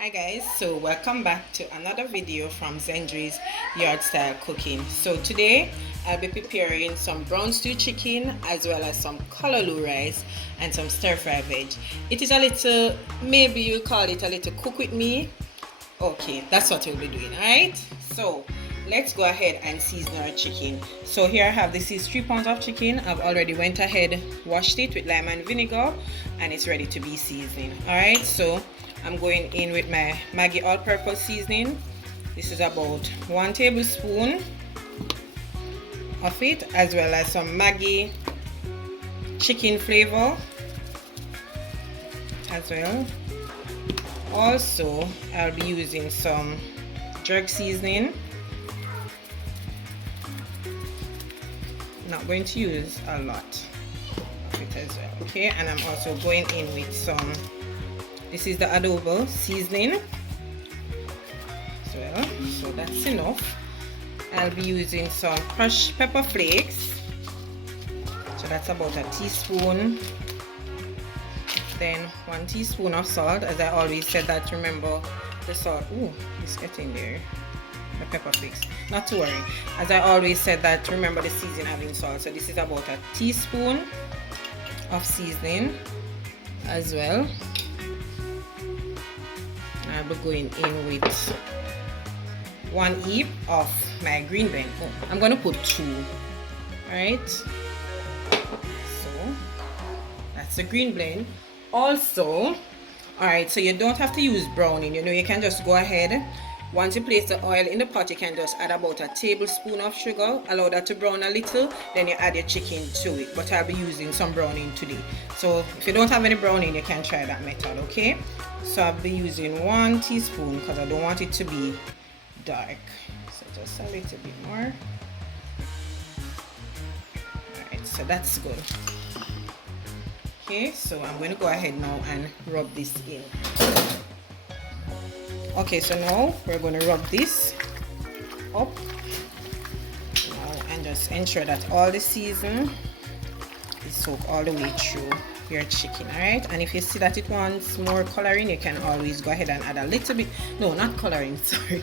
Hi guys, so welcome back to another video from Zendri's Yard Style Cooking. So today I'll be preparing some brown stew chicken as well as some callaloo rice and some stir fry veg. It is a little, maybe you call it a little cook with me. Okay, that's what we'll be doing, alright? So let's go ahead and season our chicken. So here I have, this is 3 pounds of chicken. I've already went ahead, washed it with lime and vinegar, and it's ready to be seasoned. Alright, so I'm going in with my Maggi all-purpose seasoning. This is about 1 tablespoon of it, as well as some Maggi chicken flavor as well. Also, I'll be using some jerk seasoning. Not going to use a lot of it as well, okay? And I'm also going in with some, this is the adobo seasoning as well, so that's enough. I'll be using some crushed pepper flakes, so that's about a teaspoon. Then 1 teaspoon of salt, as I always said that, remember the salt. Ooh, it's getting there, the pepper flakes, not to worry, as I always said that, remember the seasoning having salt. So this is about a teaspoon of seasoning as well. I'll be going in with 1 heap of my green blend. Oh, I'm going to put 2. Alright, so that's the green blend. Also, alright, so you don't have to use browning, you can just go ahead. Once you place the oil in the pot, you can just add about a tablespoon of sugar, allow that to brown a little, then you add your chicken to it. But I'll be using some browning today, so if you don't have any browning, you can try that method, okay? So I'll be using 1 teaspoon because I don't want it to be dark, so just a little bit more. Alright, so that's good. Okay, so I'm going to go ahead now and rub this in. Okay, so now we're going to rub this up now and just ensure that all the season is soaked all the way through your chicken. Alright, and if you see that it wants more coloring, you can always go ahead and add a little bit, no, not coloring, sorry.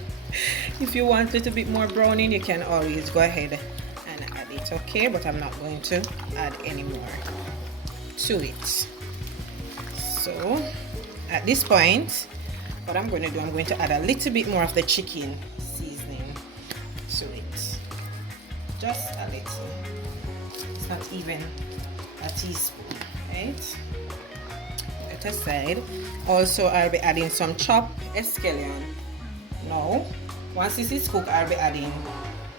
If you want a little bit more browning, you can always go ahead and add it, okay? But I'm not going to add any more to it. So at this point, what I'm going to do, I'm going to add a little bit more of the chicken seasoning to it, just a little. It's not even a teaspoon, right? Let aside. Also, I'll be adding some chopped escallion. Now once this is cooked, I'll be adding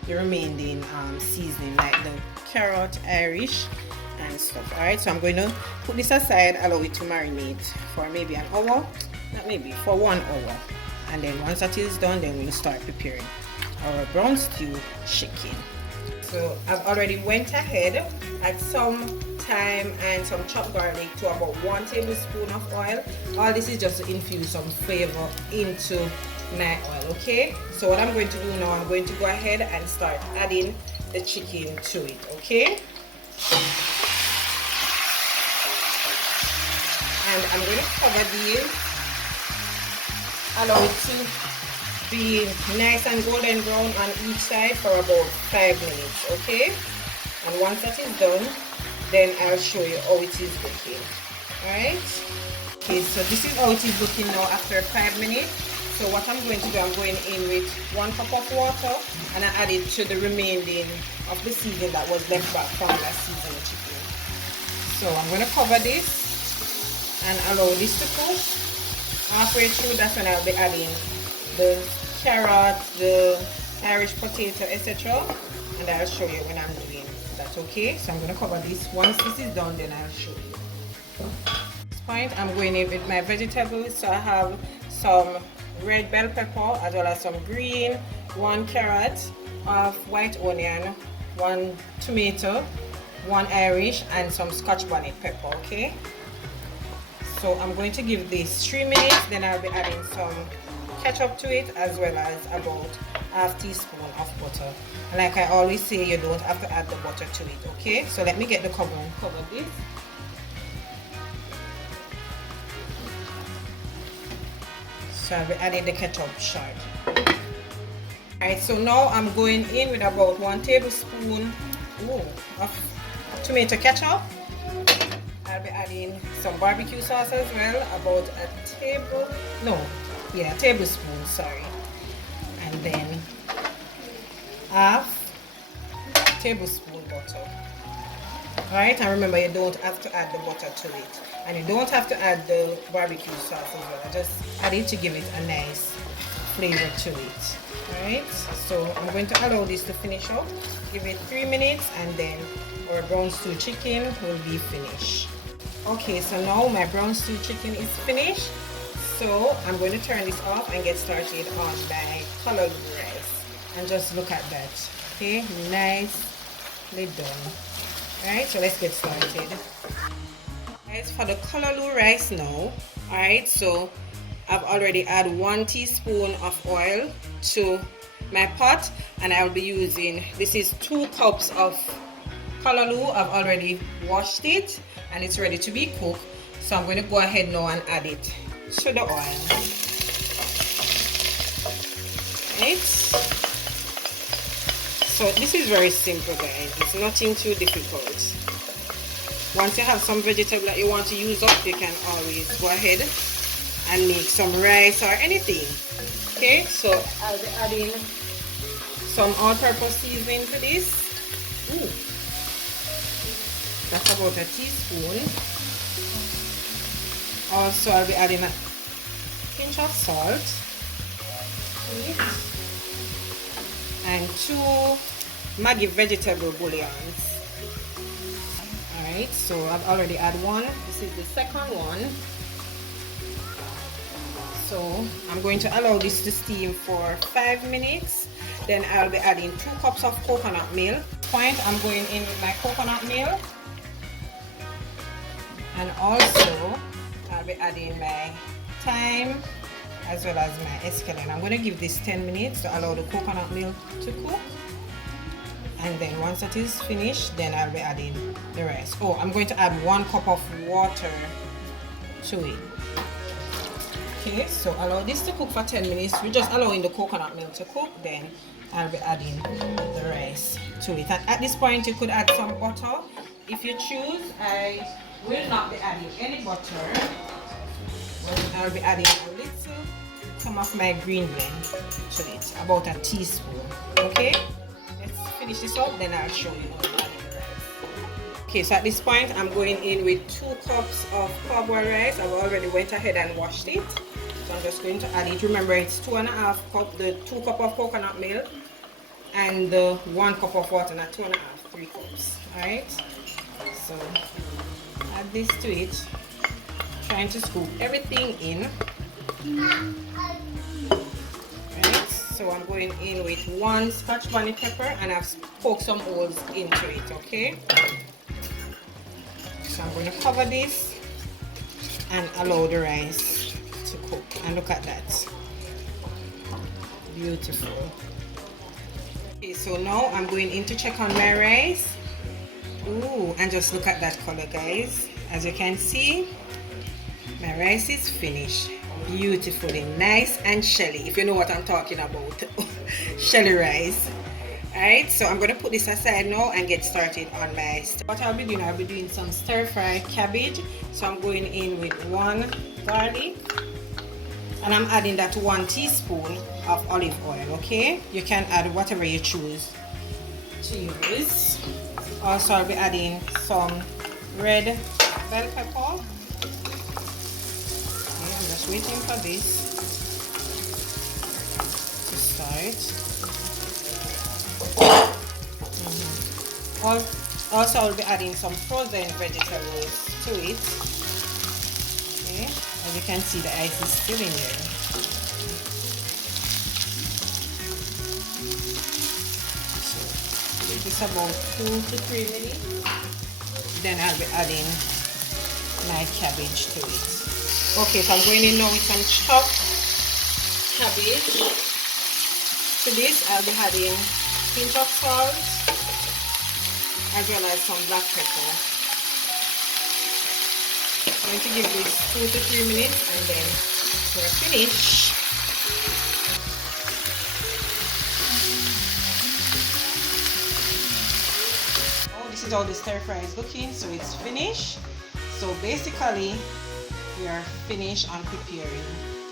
the remaining seasoning, like the carrot, Irish and stuff. Alright, so I'm going to put this aside, allow it to marinate for maybe an hour, not maybe, for 1 hour, and then once that is done, then we'll start preparing our brown stew chicken. So I've already went ahead, add some thyme and some chopped garlic to about 1 tablespoon of oil. All this is just to infuse some flavor into my oil, okay? So what I'm going to do now, I'm going to go ahead and start adding the chicken to it, okay? And I'm going to cover these, allow it to be nice and golden brown on each side for about 5 minutes, okay? And once that is done, then I'll show you how it is looking. Alright? Okay, so this is how it is looking now after 5 minutes. So what I'm going to do, I'm going in with 1 cup of water, and I add it to the remaining of the seasoning that was left back from that seasoned chicken. So I'm going to cover this and allow this to cook. Halfway through, that's when I'll be adding the carrot, the Irish potato, etc. And I'll show you when I'm doing that, okay? So I'm going to cover this. Once this is done, then I'll show you. At this point, I'm going in with my vegetables. So I have some red bell pepper as well as some green, 1 carrot, of white onion, 1 tomato, 1 Irish, and some Scotch bonnet pepper, okay? So I'm going to give this 3 minutes, then I'll be adding some ketchup to it as well as about ½ teaspoon of butter. And like I always say, you don't have to add the butter to it, okay? So let me get the cover and cover this. So I'll be adding the ketchup short. Alright, so now I'm going in with about 1 tablespoon of tomato ketchup. I'll be adding some barbecue sauce as well, about a tablespoon, sorry. And then half tablespoon butter. Alright, and remember you don't have to add the butter to it. And you don't have to add the barbecue sauce as well. Just add it to give it a nice flavor to it. Alright, so I'm going to allow this to finish up. Give it 3 minutes and then our brown stew chicken will be finished. Okay, so now my brown stew chicken is finished. So I'm going to turn this off and get started on my callaloo rice. And just look at that. Okay, nicely done. Alright, so let's get started. Guys, for the callaloo rice now, alright, so I've already added 1 teaspoon of oil to my pot, and I'll be using, this is 2 cups of callaloo. I've already washed it and it's ready to be cooked. So I'm going to go ahead now and add it to the oil. Right? So this is very simple, guys. It's nothing too difficult. Once you have some vegetable that you want to use up, you can always go ahead and make some rice or anything. Okay, so I'll be adding some all-purpose seasoning to this. That's about a teaspoon. Also, I'll be adding a pinch of salt and 2 Maggi vegetable bouillons. Alright, so I've already added 1. This is the second one. So I'm going to allow this to steam for 5 minutes. Then I'll be adding 2 cups of coconut milk. At this point, I'm going in with my coconut milk. And also, I'll be adding my thyme as well as my escalent. I'm going to give this 10 minutes to allow the coconut milk to cook. And then once it is finished, then I'll be adding the rest. Oh, I'm going to add 1 cup of water to it. Okay, so allow this to cook for 10 minutes. We're just allowing the coconut milk to cook. Then I'll be adding the rice to it. And at this point, you could add some butter if you choose. I will not be adding any butter, but I'll be adding a little, some of my green blend to it, about a teaspoon. Okay, let's finish this up, then I'll show you how to add the rice. Okay, so at this point I'm going in with 2 cups of parboiled rice. I've already went ahead and washed it, so I'm just going to add it. Remember, it's 2.5 cup, the 2 cup of coconut milk and the 1 cup of water, not 2.5, 3 cups. Alright, so add this to it, trying to scoop everything in. Right, so I'm going in with 1 Scotch bonnet pepper, and I've poked some holes into it. Okay, so I'm going to cover this and allow the rice to cook. And look at that, beautiful. Okay, so now I'm going in to check on my rice. Ooh, and just look at that color, guys. As you can see, my rice is finished. Beautifully nice and shelly, if you know what I'm talking about. Shelly rice. Alright, so I'm going to put this aside now and get started on my what I'll be doing some stir-fry cabbage. So I'm going in with 1 garlic, and I'm adding that 1 teaspoon of olive oil. Okay, you can add whatever you choose to use. Also, I'll be adding some red bell pepper. Okay, I'm just waiting for this to start. Also, I'll be adding some frozen vegetables to it. Okay, as you can see, the ice is still in there. It's about 2 to 3 minutes. Then I'll be adding my cabbage to it. Okay, so I'm going in now with some chopped cabbage. To this, I'll be adding a pinch of salt as well as some black pepper. I'm going to give this 2 to 3 minutes, and then we're finished. is how the stir fry is looking, so it's finished. So basically we are finished on preparing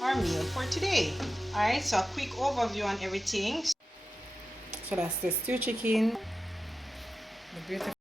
our meal for today. Alright, so a quick overview on everything. So that's the stew chicken, the beautiful